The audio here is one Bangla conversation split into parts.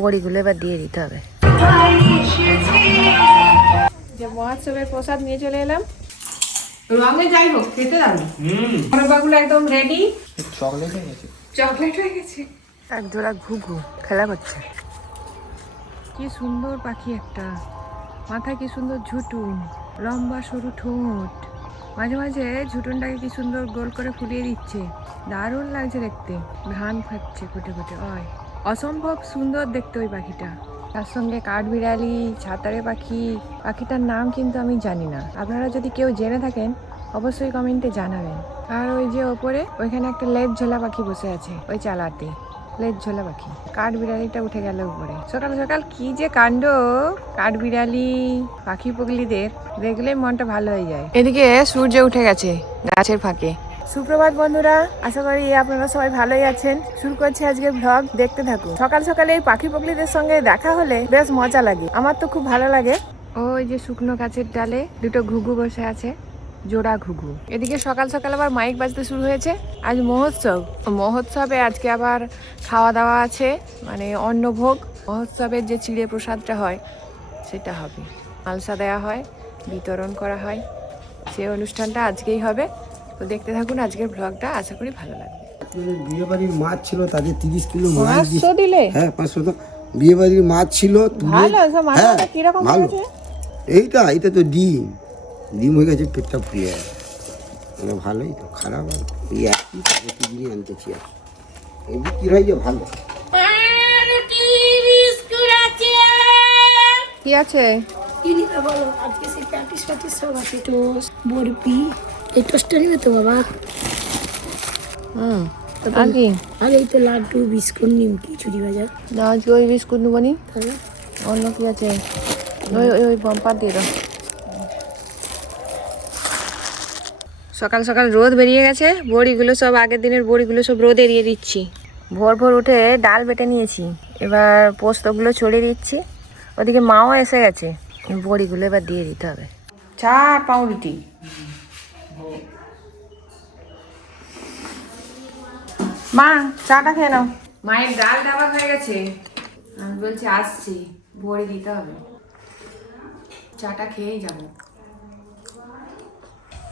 বড়িগুলো এবার দিয়ে দিতে হবে। যে মহোৎসবের প্রসাদ নিয়ে চলে এলাম। রঙে যাই হোক খেতে মোরব্বাগুলো একদম রেডি চকলেট হয়ে গেছে। চকলেট হয়ে গেছে। এক জোড়া ঘুঘু খেলা করছে। কি সুন্দর পাখি একটা। মাথা কি সুন্দর ঝুটুন লম্বা সরু ঠোঁট। মাঝে মাঝে ঝুটুনটাকে কি সুন্দর গোল করে ফুলিয়ে দিচ্ছে। দারুণ লাগছে দেখতে। ধান খাচ্ছে ফুটে ফুটে হয় অসম্ভব সুন্দর দেখতে ওই পাখিটা। তার সঙ্গে কাঠবিড়ালি, ছাতারে পাখি, পাখিটার নাম কিন্তু আমি জানি না। আপনারা যদি কেউ জেনে থাকেন, অবশ্যই কমেন্টে জানাবেন। আর ওই যে ওপরে, ওইখানে একটা লেজ ঝোলা পাখি বসে আছে, ওই চালাতে। লেজ ঝোলা পাখি। কাঠ বিড়ালিটা উঠে গেল উপরে। সকাল সকাল কি যে কাণ্ড কাঠ বিড়ালি পাখি পগলিদের দেখলে মনটা ভালো হয়ে যায়। এদিকে সূর্য উঠে গেছে গাছের ফাঁকে। সুপ্রভাত বন্ধুরা, আশা করি আপনারা সবাই ভালোই আছেন। শুরু করছি আজকে ব্লগ দেখতে থাকুন। সকাল সকালে এই পাখি পগলিদের সঙ্গে দেখা হলে বেশ মজা লাগে। আমার তো খুব ভালো লাগে। ওই যে শুকনো গাছের ডালে দুটো ঘুঘু বসে আছে, জোড়া ঘুঘু। এদিকে সকাল সকাল আবার মাইক বাজতে শুরু হয়েছে। আজ মহোৎসব। মহোৎসবে আজকে আবার খাওয়া দাওয়া আছে মানে অন্নভোগ। মহোৎসবের যে চিড়ে প্রসাদটা হয়, সেটা হবে। আলসা দেওয়া হয়, বিতরণ করা হয়। সেই অনুষ্ঠানটা আজকেই হবে। তো দেখতে থাকুন আজকের ব্লগটা আশা করি ভালো লাগবে। বিয়ে বাড়ির মাছ ছিল তাদের তিরিশ কিলো মাছ দিলে? হ্যাঁ পাঁচশো তো বিয়ে বাড়ির মাছ ছিল ভালো হ্যাঁ ভালো। হয়েছে? এইটা তো ডিম। ডিম হয়ে গেছে পেটটা ফুলে গেছে। মানে ভালোই তো খারাপ আর এই একই প্রতিদিনই আনতেছি আর এই বিক্রি হয় যে ভালো। কি আছে? বলো আজকে সেই প্যাটিস প্যাটিস সব আছে টোস্ট বরফি। এই টোস্টটা নিবে তো বাবা। হুম আর কি? আর এই তো লাড্ডু বিস্কুট নিমকি চুরি বাজার। না আজকে ওই বিস্কুট নেব নি। তাহলে? অন্য কি আছে? ওই ওই ওই বাম্পার দিয়ে দাও। সকাল সকাল রোদ বেরিয়ে গেছে। বড়িগুলো সব আগের দিনের বড়িগুলো সব রোদে দিয়ে দিচ্ছি। ভোর ভোর উঠে ডাল বেটে নিয়েছি। এবার পোস্তগুলো ছড়িয়ে দিচ্ছি। ওদিকে মাও এসে গেছে। বড়িগুলো এবার দিয়ে দিতে হবে। চা আর পাউরুটি। মা চাটা খেয়ে নাও। মায়ের ডাল দেওয়া হয়ে গেছে। আমি বলছি আসছি। ভরে দিতে হবে। চাটা খেয়েই যাব।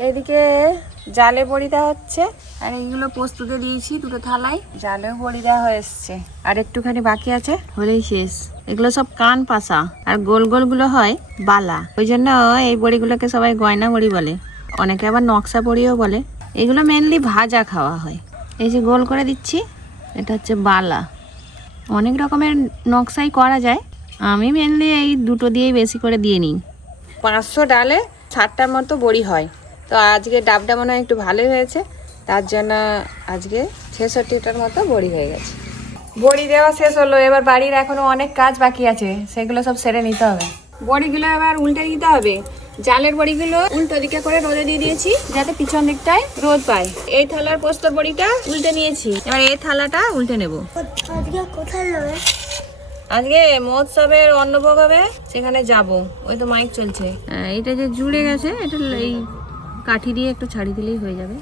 এদিকে জালে বড়ি দেওয়া হচ্ছে। আর এইগুলো পোস্তুতে দিয়েছি দুটো থালায়। জালেও বড়ি দেওয়া হয়ে এসছে। আর একটুখানি বাকি আছে হলেই শেষ। এগুলো সব কান পাসা আর গোল গোলগুলো হয় বালা। ওই জন্য এই বড়িগুলোকে সবাই গয়না বড়ি বলে। অনেকে আবার নকশা বড়িও বলে। এগুলো মেনলি ভাজা খাওয়া হয়। এই যে গোল করে দিচ্ছি, এটা হচ্ছে বালা। অনেক রকমের নকশাই করা যায়। আমি মেনলি এই দুটো দিয়েই বেশি করে দিয়ে নিই। পাঁচশো ডালে ষাটটার মতো বড়ি হয়। তো আজকে ডাবটা মনে হয় একটু ভালোই হয়েছে। তার জন্য আজকে ছেষট্টিটার মতো বড়ি হয়ে গেছে। বড়ি দেওয়া শেষ হলো। এবার বাড়ির এখনও অনেক কাজ বাকি আছে। সেগুলো সব সেরে নিতে হবে। বড়িগুলো এবার উল্টে দিতে হবে। জালের বড়িগুলো উল্টো দিকে করে রোদে দিয়ে দিয়েছি যাতে পিছন দিকটায় রোদ পায়। এই থালার পোস্ত বড়িটা উল্টে নিয়েছি। এবার এই থালাটা উল্টে নেব। আজকে কোথায় যাবে? আজকে মহোৎসবের অন্নভোগ হবে সেখানে যাব। ওই তো মাইক চলছে। হ্যাঁ, এটা যে জুড়ে গেছে এটা এই কাঠি দিয়ে একটু ছাড়ি দিলেই হয়ে যাবে।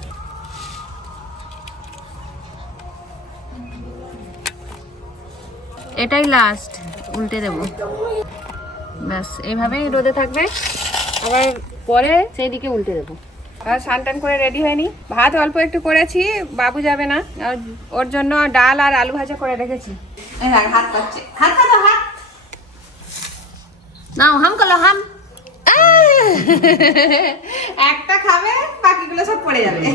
এটাই লাস্ট উল্টে দেব। ব্যাস এইভাবেই রোদে থাকবে। আবার পরে সেই দিকে উল্টে দেবো। আর স্নান টান করে রেডি হয়নি। ভাত অল্প একটু করেছি বাবু যাবে না। ওর জন্য ডাল আর আলু ভাজা করে রেখেছি। আর হাত পাচ্ছে হাত পাতো হাত। নাও হাম করল হাম। একটা খাবে বাকিগুলো সব পড়ে যাবে।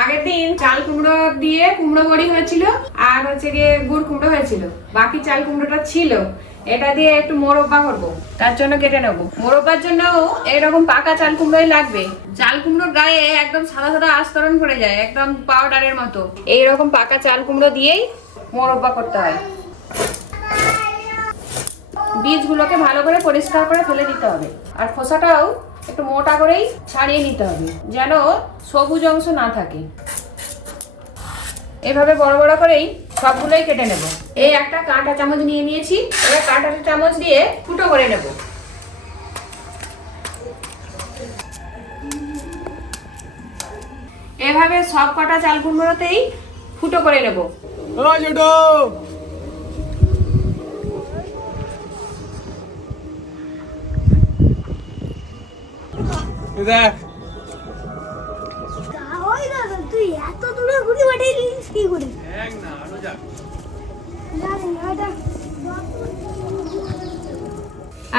আগের দিন চাল কুমড়ো দিয়ে কুমড়ো বড়ি হয়েছিল আর হচ্ছে গিয়ে গুড় কুমড়ো হয়েছিল। বাকি চাল কুমড়োটা ছিল। এটা দিয়ে একটু মোরব্বা করব। তার জন্য কেটে নেব। মোরব্বার জন্য এরকম পাকা চাল কুমড়োই লাগবে। চাল কুমড়োর গায়ে একদম সাদা সাদা আস্তরণ পড়ে যায়, একদম পাউডারের মতো। এইরকম পাকা চাল কুমড়ো দিয়েই মোরব্বা করতে হয়। বীজগুলোকে ভালো করে পরিষ্কার করে ফেলে দিতে হবে। আর খোসাটাও একটু মোটা করেই ছাড়িয়ে নিতে হবে, যেন সবুজ অংশ না থাকে। এভাবে বড় বড় করেই সবগুলোই কেটে নেব। এই একটা কাঁটা চামচ নিয়ে নিয়েছি এবার কাঁটা চামচ দিয়ে ফুটো করে নেব। এভাবে সব কটা চাল কুমড়োতেই ফুটো করে নেব। ওই দাদা তুই এত দূরে ঘুরে পাঠিয়ে দিস কি করে? না, ওটা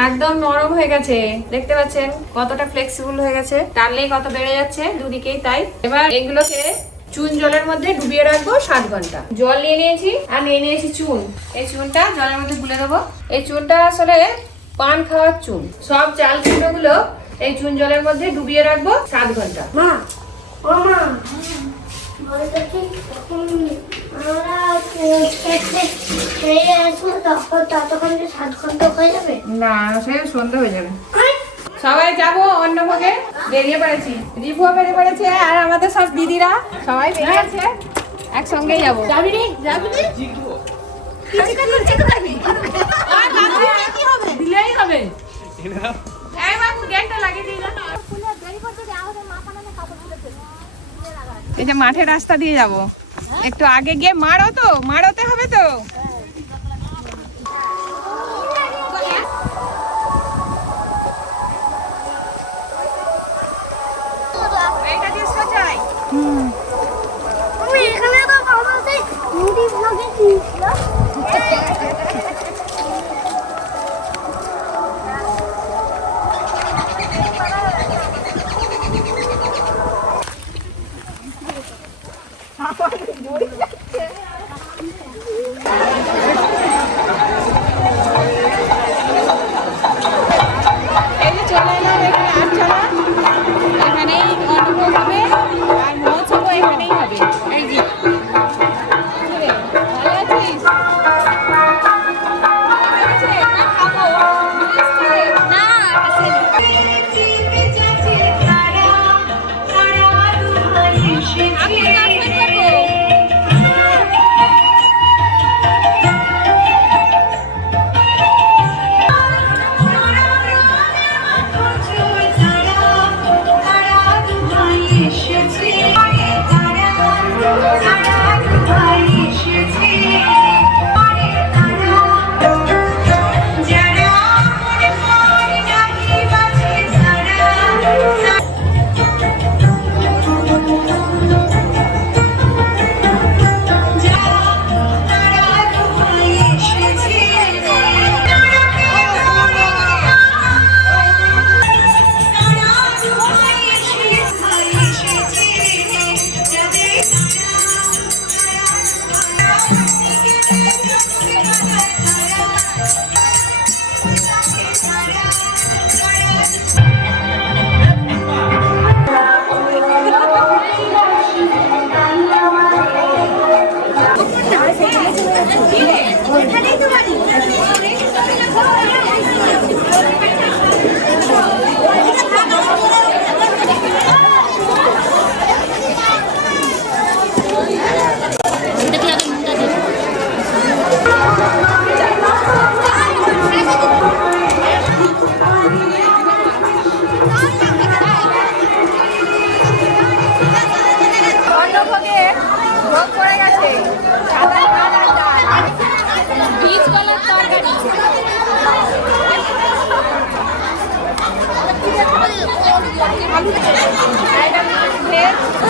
একদম নরম হয়ে গেছে। দেখতে পাচ্ছেন, কতটা ফ্লেক্সিবল হয়ে গেছে। টানলেই কত বেড়ে যাচ্ছে, দুদিকেই তাই। এবার এগুলোকে চুন জলের মধ্যে ডুবিয়ে রাখব সাত ঘণ্টা। জল নিয়ে নিয়েছি, আর নিয়ে নিয়েছি চুন। এই চুনটা জলের মধ্যে গুলে দেবো। এই চুনটা আসলে পান খাওয়ার চুন। সব চাল চুনোগুলো এই চুন জলের মধ্যে ডুবিয়ে রাখব সাত ঘণ্টা। মা, ও মা। না সে সন্ধ্যা হয়ে যাবে। সবাই যাব অন্নভোগে বেরিয়ে পড়েছি। রিভুও বেরিয়ে পড়েছে আর আমাদের সব দিদিরা সবাই বেরিয়ে আছে। একসঙ্গেই যাব। যাবি রে যাবি রে। দিলেই হবে। এই বাবু গেটটা লাগিয়ে দিয়ে যান এই যে মাঠের রাস্তা দিয়ে যাব। একটু আগে গিয়ে মারো তো মারোতে হবে তো। এইটা দিয়ে এখানে তো আমাদের মুড়ি ভাগে দিয়েছিল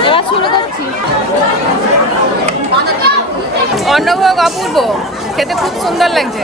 এবার অন্নভোগ অপূর্ব। খেতে খুব সুন্দর লাগছে।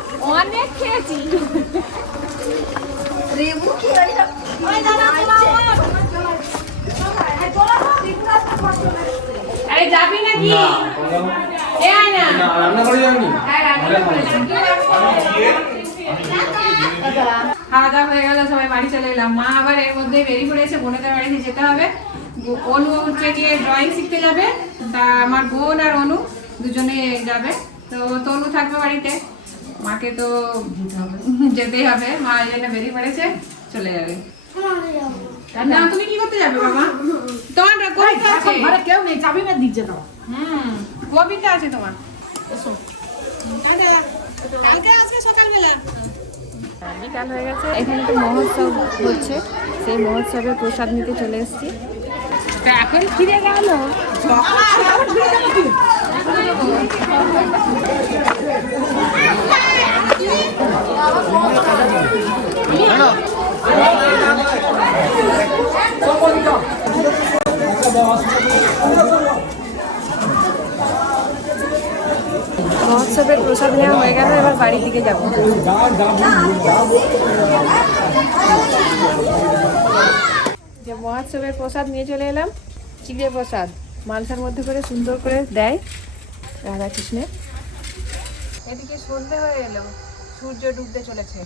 অনেক খেয়েছি। আরে যাবি নাকি? এ আয় না। রান্না করে হ্যাঁ, যাবি। খাওয়া দাওয়া হয়ে গেল সবাই বাড়ি চলে এলাম। মা আবার এর মধ্যে বেরিয়ে পড়েছে বোনেদের বাড়িতে যেতে হবে। অনু হচ্ছে গিয়ে ড্রয়িং শিখতে যাবে। তা আমার বোন আর অনু দুজনে যাবে। তো তনু থাকবে বাড়িতে। মাকে তো যেতেই হবে। মা এই জন্য বেরিয়ে পড়েছে চলে যাবে। না তুমি কি করতে যাবে বাবা? তোমার কবিতা আছে। ঘরে কেউ নেই চাবি না দিচ্ছে তো। হুম কবিতা আছে তোমার। কালকে আসবে সকালবেলা। বিকাল হয়ে গেছে। এখানে তো মহোৎসব হচ্ছে। সেই মহোৎসবে প্রসাদ নিতে চলে এসেছি। তো এখন ফিরে গেল। মহোৎসবের প্রসাদ নেওয়া হয়ে গেল, এবার বাড়ির দিকে যাব। যে মহোৎসবের প্রসাদ নিয়ে চলে এলাম, চিড়ে প্রসাদ। মালসার মধ্যে করে সুন্দর করে দেয়। রাধাকৃষ্ণের। এদিকে সন্ধে হয়ে এলো সূর্য ডুবতে চলেছে।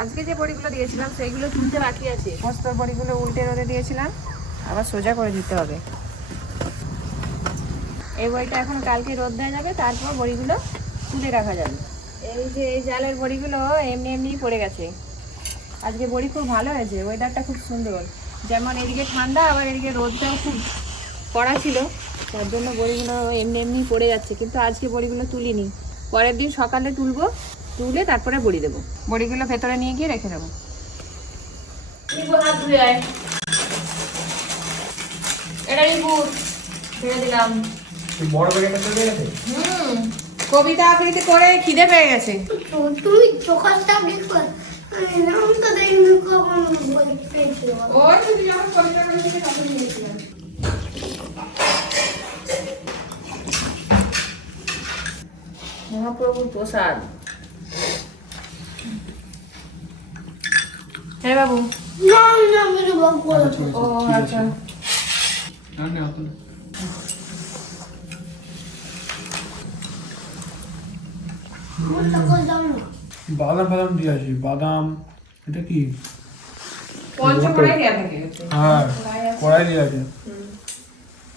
আজকে যে বড়িগুলো দিয়েছিলাম সেইগুলো তুলতে বাকি আছে। মস্তর বড়িগুলো উল্টে রোদে দিয়েছিলাম আবার সোজা করে দিতে হবে। এই বড়িটা এখন কালকে রোদ দেওয়া যাবে তারপর বড়িগুলো তুলে রাখা যাবে। এই যে এই জালের বড়িগুলো এমনি এমনিই পড়ে গেছে। আজকে বড়ি খুব ভালো হয়েছে ওয়েদারটা খুব সুন্দর। যেমন এদিকে ঠান্ডা আবার এদিকে রোদটাও খুব কড়া ছিল। তার জন্য বড়িগুলো এমনি এমনি পড়ে যাচ্ছে কিন্তু আজকে বড়িগুলো তুলিনি। পরের দিন সকালে তুলবো তুলে তারপরে বড়ি দেবো। বড়িগুলো ভেতরে নিয়ে গিয়ে রেখে দেবো। কবিতা আবৃত্তি করে খিদে পেয়ে গেছে। তুমি চোখাটা দেখো আমি তো দেখিনি কখন বলতে ওই তুমি যখন কবিতা করেছিলে তখন নিয়েছিলাম মহাপ্রভুর প্রসাদ হ্যাঁ বাবু না না মেরে বাবু ও আচ্ছা না না অত না। আমারটা করে দাও না বাদাম বাদাম দিয়ে আছে বাদাম এটা কি পঞ্চমড়াই দেওয়া থাকে এতে। হ্যাঁ কড়াই দিয়ে আছে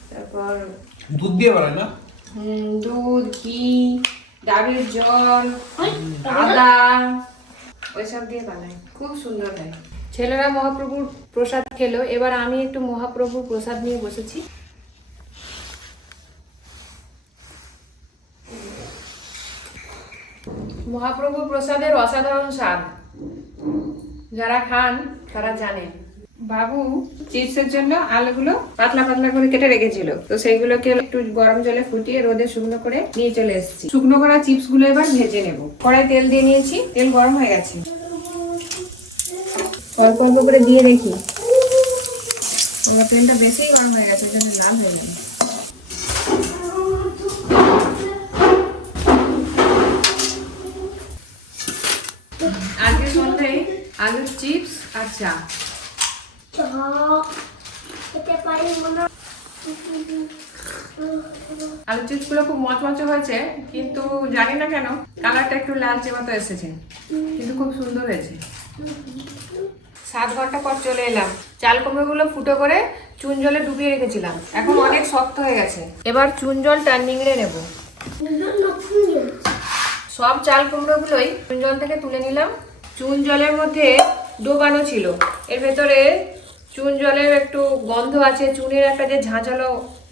তারপর দুধ দিয়ে বানায় না হুম, দুধ ঘি ডাবের জল আদা ওইসব দিয়ে বানায় খুব সুন্দর হয়। ছেলেরা মহাপ্রভুর প্রসাদ খেলো। এবার আমি একটু মহাপ্রভুর প্রসাদ নিয়ে বসেছি। মহাপ্রভুর প্রসাদের অসাধারণ স্বাদ। যারা খান তারা জানেন। বাবু চিপসের জন্য আলুগুলো পাতলা পাতলা করে কেটে রেখেছিল। তো সেইগুলোকে একটু গরম জলে ফুটিয়ে রোদে শুকনো করে নিয়ে চলে এসেছি। শুকনো করা চিপসগুলো এবার ভেজে নেব। কড়াই তেল দিয়ে নিয়েছি, তেল গরম হয়ে গেছে। অল্প অল্প করে দিয়ে দেখি। আমার তেলটা বেশিই গরম হয়ে গেছে জন্য লাল হয়ে গেল আজকে সন্ধ্যায় আলুর চিপস আর চা। আলু চিপসগুলো খুব মচমচে হয়েছে, কিন্তু জানি না কেন, কালারটা একটু লালচে মতো এসেছে, কিন্তু খুব সুন্দর হয়েছে। সাত ঘণ্টা পর চলে এলাম। চাল কুমড়োগুলো ফুটো করে চুন জলে ডুবিয়ে রেখেছিলাম। এখন অনেক শক্ত হয়ে গেছে। এবার চুন জলটা নিংড়ে নেব। সব চাল কুমড়োগুলোই চুন জল থেকে তুলে নিলাম। চুন জলের মধ্যে ডোবানো ছিল। এর ভেতরে চুন জলের একটু গন্ধ আছে চুনের একটা যে ঝাঁঝালো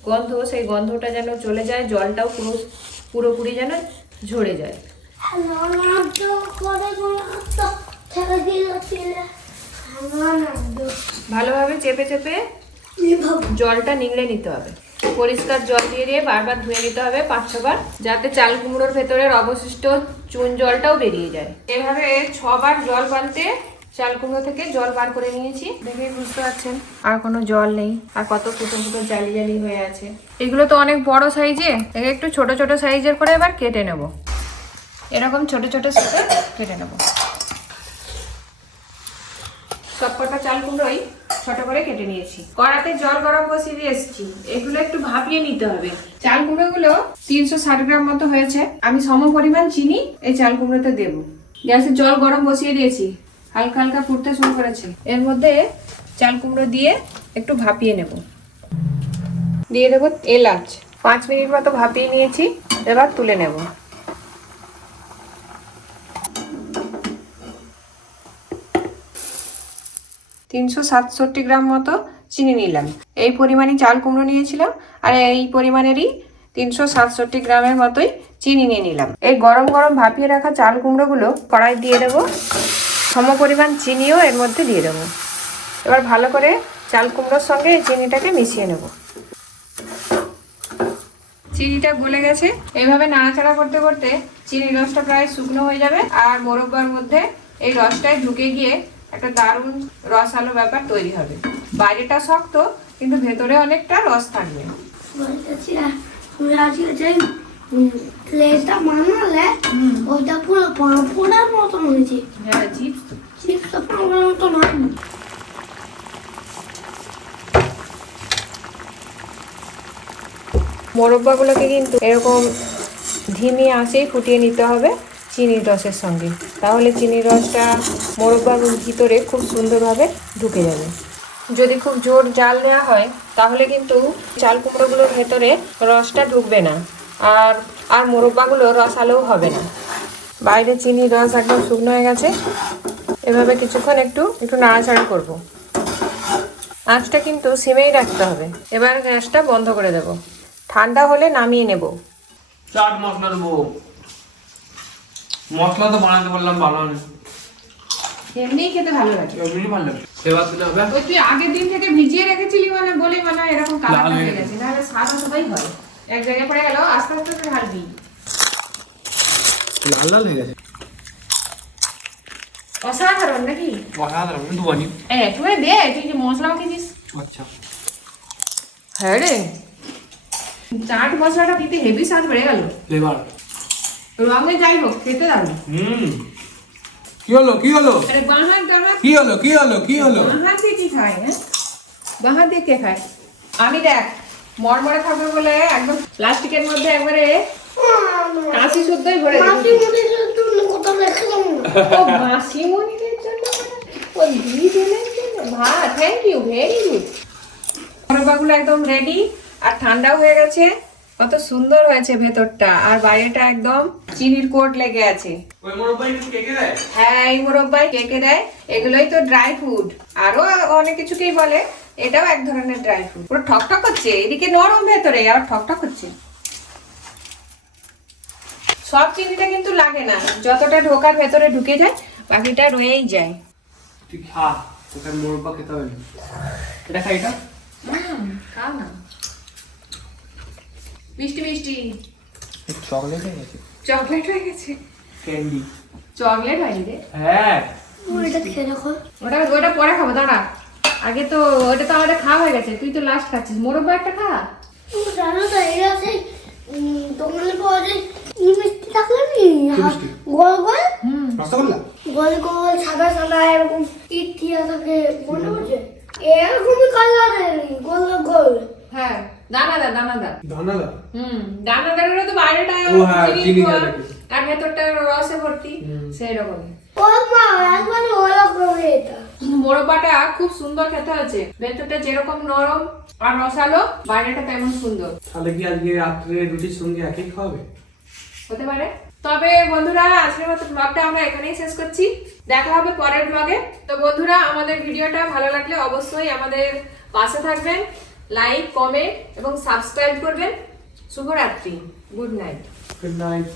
গন্ধ সেই গন্ধটা যেন চলে যায় জলটাও পুরো পুরোপুরি যেন ঝরে যায়। ভালোভাবে চেপে চেপে জলটা নিংড়ে নিতে হবে। পরিষ্কার জল দিয়ে দিয়ে বারবার ধুয়ে নিতে হবে পাঁচ ছবার যাতে চাল কুমড়োর ভেতরের অবশিষ্ট চুন জলটাও বেরিয়ে যায়। এভাবে ছবার জল পাল্টে চাল কুমড়ো থেকে জল বার করে নিয়েছি। দেখে বুঝতে পারছেন, আর কোনো জল নেই, আর কত ফুটো ফুটো জালি জালি হয়ে আছে। এগুলো তো অনেক বড় সাইজে, একে একটু ছোট ছোট সাইজের করে এবার কেটে নেব। এরকম ছোট ছোট সাইজে কেটে নেব। সবকটা চাল কুমড়োই ছোট করে কেটে নিয়েছি। কড়াতে জল গরম বসিয়ে দিয়ে এসেছি। এগুলো একটু ভাপিয়ে নিতে হবে। চাল কুমড়োগুলো তিনশো ষাট গ্রাম মতো হয়েছে। আমি সম পরিমাণ চিনি এই চাল কুমড়োতে দেব। গ্যাসে জল গরম বসিয়ে দিয়েছি। হালকা হালকা ফুটতে শুরু করেছে। এর মধ্যে চাল কুমড়ো দিয়ে একটু ভাপিয়ে নেব। দিয়ে দেবো এলাচ। পাঁচ মিনিট মতো ভাপিয়ে নিয়েছি, এবার তুলে নেব। তিনশো সাতষট্টি গ্রাম মতো চিনি নিলাম। এই পরিমাণে চাল কুমড়ো নিয়েছিলাম, আর এই পরিমাণেরই তিনশো সাতষট্টি গ্রামের মতোই চিনি নিয়ে নিলাম। এই গরম গরম ভাপিয়ে রাখা চাল কুমড়োগুলো কড়াই দিয়ে দেবো। সম পরিমাণ চিনিও এর মধ্যে দিয়ে দেবো। এবার ভালো করে চাল কুমড়োর সঙ্গে এই চিনিটাকে মিশিয়ে নেব। চিনিটা গলে গেছে। এইভাবে নাড়াচাড়া করতে করতে চিনির রসটা প্রায় শুকনো হয়ে যাবে আর মোরব্বার মধ্যে এই রসটায় ঢুকে গিয়ে একটা দারুণ রসালো ব্যাপার তৈরি হবে। বাইরেটা শক্ত কিন্তু ভেতরে অনেকটা রস থাকবে। লেজটা বানালে ওইটা পুরো পাঁপড়ের মতন হয়েছে হ্যাঁ চিপস চিপসটা পাঁপড়ের মতন হয়নি মোরব্বাগুলোকে কিন্তু এরকম ধিমি আঁচেই ফুটিয়ে নিতে হবে চিনির রসের সঙ্গে। তাহলে চিনির রসটা মোরব্বার ভিতরে খুব সুন্দরভাবে ঢুকে যাবে। যদি খুব জোর জাল নেওয়া হয় তাহলে কিন্তু চাল কুমড়োগুলোর ভেতরে রসটা ঢুকবে না। আর আর মোরব্বাগুলো রসালোও হবে না। বাইরে চিনির রস একদম শুকনো হয়ে গেছে। এভাবে কিছুক্ষণ একটু একটু নাড়াচাড়া করব। আঁচটা কিন্তু সিমেই রাখতে হবে। এবার গ্যাসটা বন্ধ করে দেব। ঠান্ডা হলে নামিয়ে নেব। চাট মশলা দেবো। মশলা তো বানাতে বললাম ভালো হবে এমনিই খেতে ভালো লাগে। এমনি ভালো লাগে। এবার দিলে হবে। ওই তুই আগের দিন থেকে ভিজিয়ে রেখেছিলি মানে বলি মানে এরকম কালার হয়ে গেছে। নাহলে স্বাদ অতটাই হয়। এক জায়গায় পড়ে গেল আস্তে আস্তে ঢালবি লাল লাল হয়ে গেছে অসাধারণ নাকি? অসাধারণ কিন্তু বনি। এ তুই দে তুই যে মশলা মাখিয়েছিস? আচ্ছা। হ্যাঁ রে। চাট মশলাটা দিতে হেভি স্বাদ বেড়ে গেল। ফ্লেভার রঙে যাই হোক খেতে দারুণ। হুম। কি হলো কি হলো? আরে বাঁ হাত কি হলো কি হলো কি হলো? বাঁ হাত দিয়ে কি খায় হ্যাঁ? বাঁ দিয়ে কে খায়? আমি দেখ মরমরে থাকবে বলে একদম প্লাস্টিকের মধ্যে একবারে কাশি শুদ্ধই ভরে মাসিমণিদের জন্য ও দিদিদের জন্য? থ্যাংক ইউ ভেরি গুড মোরব্বাগুলো একদম রেডি আর হয়ে গেছে। কত সুন্দর হয়েছে ভেতরটা আর বাইরেটা একদম চিনির কোট লেগে আছে। হ্যাঁ এই মোরব্বাই কেকে দেয়। এগুলোই তো ড্রাই ফ্রুট আরও অনেক কিছুকেই বলে। এটাও এক ধরনের ড্রাই ফ্রুট পুরো ঠকঠক করছে এদিকে নরম ভেতরে আবার ঠকঠক করছে সব চিনিটা কিন্তু লাগে না যতটা ঢোকার ভেতরে ঢুকে যায় বাকিটা রয়েই যায়। তুই খা তোকে আর মোরব্বা খেতে হবে না। এটা খাই এটা। খাও না। মিষ্টি মিষ্টি। চকলেট হয়ে গেছে। চকলেট হয়ে গেছে। ক্যান্ডি। চকলেট হয়নি রে। হ্যাঁ। ওইটা খেয়ে দেখো। ওটা ওটা পরে খাব দাঁড়া। আগে তো ওটা তো আমাদের খাওয়া হয়ে গেছে তুই তো লাস্ট খাচ্ছিস। মোরব্বা একটা খা। তুমি জানো তো এরা সেই দোকানে পাওয়া যায় মিষ্টি থাকলে নি গোল গোল? রসগোল্লা গোল গোল সাদা সাদা এরকম ইট দিয়া থাকে মনে পড়ছে? এরকমই কালারের গোল গোল। হ্যাঁ দানাদার দানাদার। দানাদার? হুম দানাদারেরও তো বাইরেটা ও হ্যাঁ, চিনি থাকে। আর ভেতরটা রসে ভর্তি সেই রকমই মোরব্বাটা খুব সুন্দর খেতে হয়েছে। ভেতরটা যেরকম নরম আর রসালো বাইরেটা তেমন সুন্দর। তাহলে কি আজকে রাত্রে রুটির সঙ্গে একই খাওয়াবে? হতে পারে। তবে বন্ধুরা আজকের মতো ব্লগটা আমরা এখানেই শেষ করছি। দেখা হবে পরের ব্লগে তো বন্ধুরা আমাদের ভিডিওটা ভালো লাগলে অবশ্যই আমাদের পাশে থাকবেন। লাইক কমেন্ট এবং সাবস্ক্রাইব করবেন। শুভরাত্রি। Good night good night